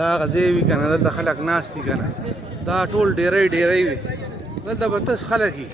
دا هغه ځای وي که نه دلته خلک ناست دي که نه دا ټول ډیری وي دلته به تش خلک وي